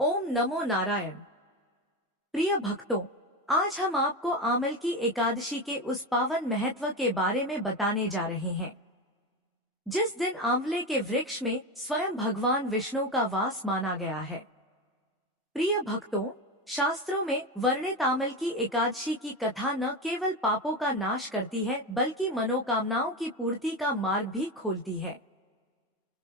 ओम नमो नारायण। प्रिय भक्तों, आज हम आपको आमल की एकादशी के उस पावन महत्व के बारे में बताने जा रहे हैं जिस दिन आंवले के वृक्ष में स्वयं भगवान विष्णु का वास माना गया है। प्रिय भक्तों, शास्त्रों में वर्णित आमल की एकादशी की कथा न केवल पापों का नाश करती है बल्कि मनोकामनाओं की पूर्ति का मार्ग भी खोलती है।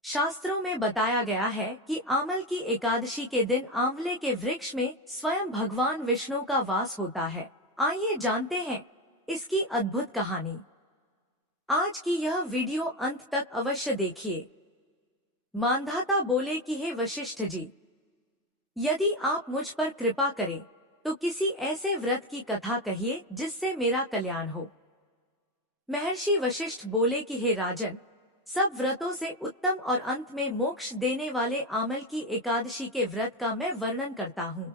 शास्त्रों में बताया गया है कि आमल की एकादशी के दिन आंवले के वृक्ष में स्वयं भगवान विष्णु का वास होता है। आइए जानते हैं इसकी अद्भुत कहानी। आज की यह वीडियो अंत तक अवश्य देखिए। मांधाता बोले कि हे वशिष्ठ जी, यदि आप मुझ पर कृपा करें तो किसी ऐसे व्रत की कथा कहिए जिससे मेरा कल्याण हो। महर्षि वशिष्ठ बोले कि हे राजन, सब व्रतों से उत्तम और अंत में मोक्ष देने वाले आमल की एकादशी के व्रत का मैं वर्णन करता हूँ।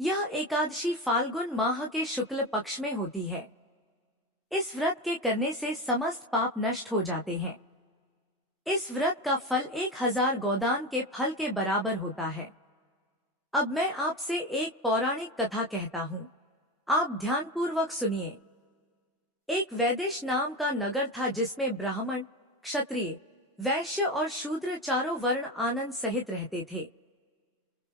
यह एकादशी फाल्गुन माह के शुक्ल पक्ष में होती है। इस व्रत के करने से समस्त पाप नष्ट हो जाते हैं। इस व्रत का फल 1000 गोदान के फल के बराबर होता है। अब मैं आपसे एक पौराणिक कथा कहता हूँ, आप ध्यानपूर्वक सुनिए। एक वैदिश नाम का नगर था जिसमें ब्राह्मण, क्षत्रिय, वैश्य और शूद्र चारों वर्ण आनंद सहित रहते थे।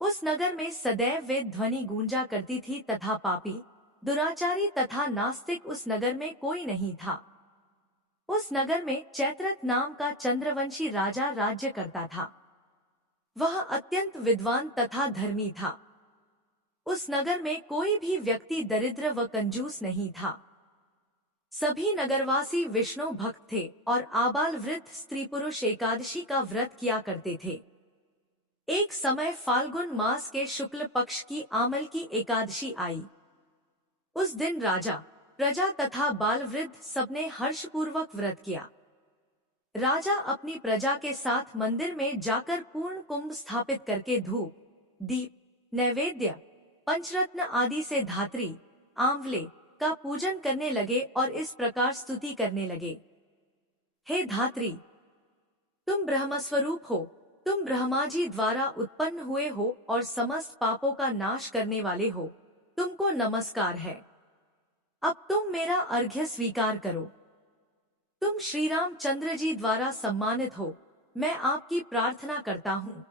उस नगर में सदैव वेद ध्वनि गूंजा करती थी तथा पापी, दुराचारी तथा नास्तिक उस नगर में कोई नहीं था। उस नगर में चैत्रथ नाम का चंद्रवंशी राजा राज्य करता था। वह अत्यंत विद्वान तथा धर्मी था। उस नगर में कोई भी व्यक्ति दरिद्र व कंजूस नहीं था। सभी नगरवासी विष्णु भक्त थे और आबाल वृद्ध स्त्री पुरुष एकादशी का व्रत किया करते थे। एक समय फाल्गुन मास के शुक्ल पक्ष की आमल की एकादशी आई। उस दिन राजा, प्रजा तथा बाल वृद्ध सबने हर्षपूर्वक व्रत किया। राजा अपनी प्रजा के साथ मंदिर में जाकर पूर्ण कुंभ स्थापित करके धूप, दीप, नैवेद्य, पंचरत्न आदि से धात्री, आंवले का पूजन करने लगे और इस प्रकार स्तुति करने लगे। हे धात्री, तुम ब्रह्मस्वरूप हो, तुम ब्रह्मा जी द्वारा उत्पन्न हुए हो और समस्त पापों का नाश करने वाले हो, तुमको नमस्कार है। अब तुम मेरा अर्घ्य स्वीकार करो। तुम श्री रामचंद्र जी द्वारा सम्मानित हो, मैं आपकी प्रार्थना करता हूँ,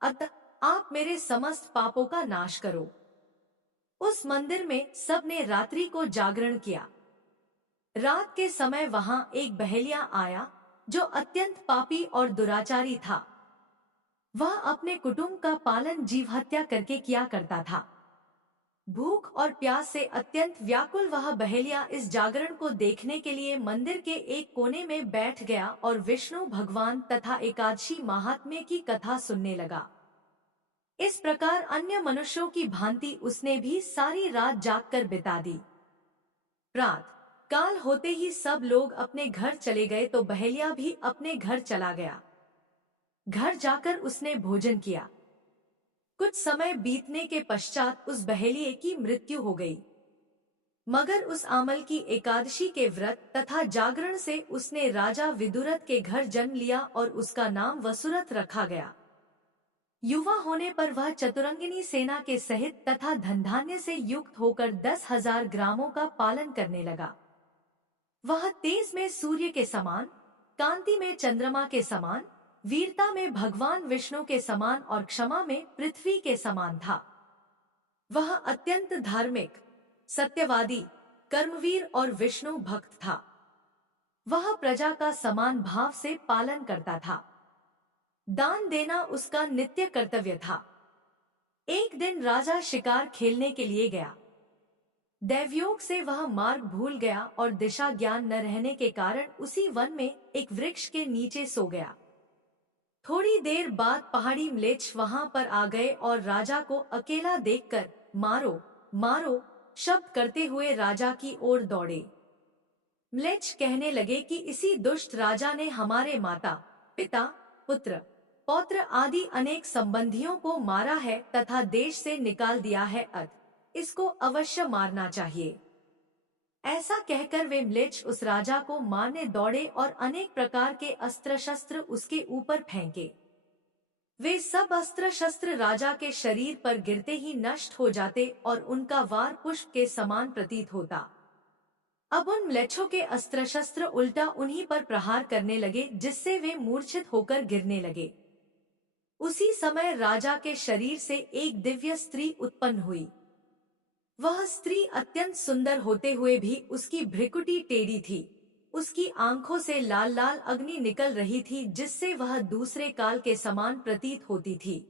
अतः आप मेरे समस्त पापों का नाश करो। उस मंदिर में सबने रात्रि को जागरण किया। रात के समय वहां एक बहेलिया आया जो अत्यंत पापी और दुराचारी था। वह अपने कुटुंब का पालन जीव हत्या करके किया करता था। भूख और प्यास से अत्यंत व्याकुल वह बहेलिया इस जागरण को देखने के लिए मंदिर के एक कोने में बैठ गया और विष्णु भगवान तथा एकादशी महात्म्य की कथा सुनने लगा। इस प्रकार अन्य मनुष्यों की भांति उसने भी सारी रात जागकर बिता दी। प्रातः काल होते ही सब लोग अपने घर चले गए तो बहेलिया भी अपने घर चला गया। घर जाकर उसने भोजन किया। कुछ समय बीतने के पश्चात उस बहेलिये की मृत्यु हो गई। मगर उस आमल की एकादशी के व्रत तथा जागरण से उसने राजा विदुरथ के घर जन्म लिया और उसका नाम वसुरथ रखा गया। युवा होने पर वह चतुरंगिनी सेना के सहित तथा धन धान्य से युक्त होकर 10,000 ग्रामों का पालन करने लगा। वह तेज में सूर्य के समान, कांति में चंद्रमा के समान, वीरता में भगवान विष्णु के समान और क्षमा में पृथ्वी के समान था। वह अत्यंत धार्मिक, सत्यवादी, कर्मवीर और विष्णु भक्त था। वह प्रजा का समान भाव से पालन करता था। दान देना उसका नित्य कर्तव्य था। एक दिन राजा शिकार खेलने के लिए गया। दैवयोग से वह मार्ग भूल गया और दिशा ज्ञान न रहने के कारण उसी वन में एक वृक्ष के नीचे सो गया। थोड़ी देर बाद पहाड़ी म्लेच्छ वहां पर आ गए और राजा को अकेला देखकर मारो मारो शब्द करते हुए राजा की ओर दौड़े। म्लेच्छ कहने लगे कि इसी दुष्ट राजा ने हमारे माता, पिता, पुत्र, पौत्र आदि अनेक संबंधियों को मारा है तथा देश से निकाल दिया है, अतः इसको अवश्य मारना चाहिए। ऐसा कहकर वे म्लेच्छ उस राजा को मारने दौड़े और अनेक प्रकार के अस्त्र शस्त्र उसके ऊपर फेंके। वे सब अस्त्र शस्त्र राजा के शरीर पर गिरते ही नष्ट हो जाते और उनका वार पुष्प के समान प्रतीत होता। अब उन म्लेच्छों के अस्त्र शस्त्र उल्टा उन्हीं पर प्रहार करने लगे, जिससे वे मूर्छित होकर गिरने लगे। उसी समय राजा के शरीर से एक दिव्य स्त्री उत्पन्न हुई। वह स्त्री अत्यंत सुंदर होते हुए भी उसकी भ्रिकुटी टेढ़ी थी। उसकी आंखों से लाल लाल अग्नि निकल रही थी, जिससे वह दूसरे काल के समान प्रतीत होती थी।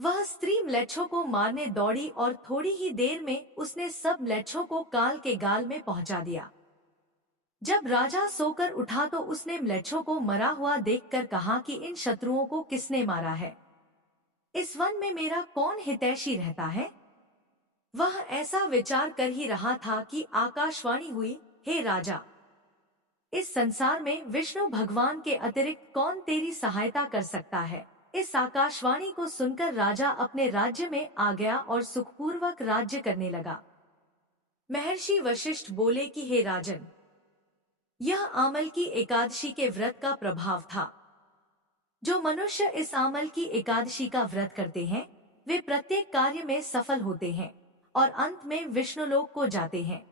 वह स्त्री म्लेच्छों को मारने दौड़ी और थोड़ी ही देर में उसने सब म्लेच्छों को काल के गाल में पहुंचा दिया। जब राजा सोकर उठा तो उसने म्लेच्छों को मरा हुआ देखकर कहा कि इन शत्रुओं को किसने मारा है? इस वन में मेरा कौन हितैषी रहता है? वह ऐसा विचार कर ही रहा था कि आकाशवाणी हुई, हे राजा, इस संसार में विष्णु भगवान के अतिरिक्त कौन तेरी सहायता कर सकता है? इस आकाशवाणी को सुनकर राजा अपने राज्य में आ गया और सुखपूर्वक राज्य करने लगा। महर्षि वशिष्ठ बोले कि हे राजन, यह आमल की एकादशी के व्रत का प्रभाव था। जो मनुष्य इस आमल की एकादशी का व्रत करते हैं, वे प्रत्येक कार्य में सफल होते हैं और अंत में विष्णुलोक को जाते हैं।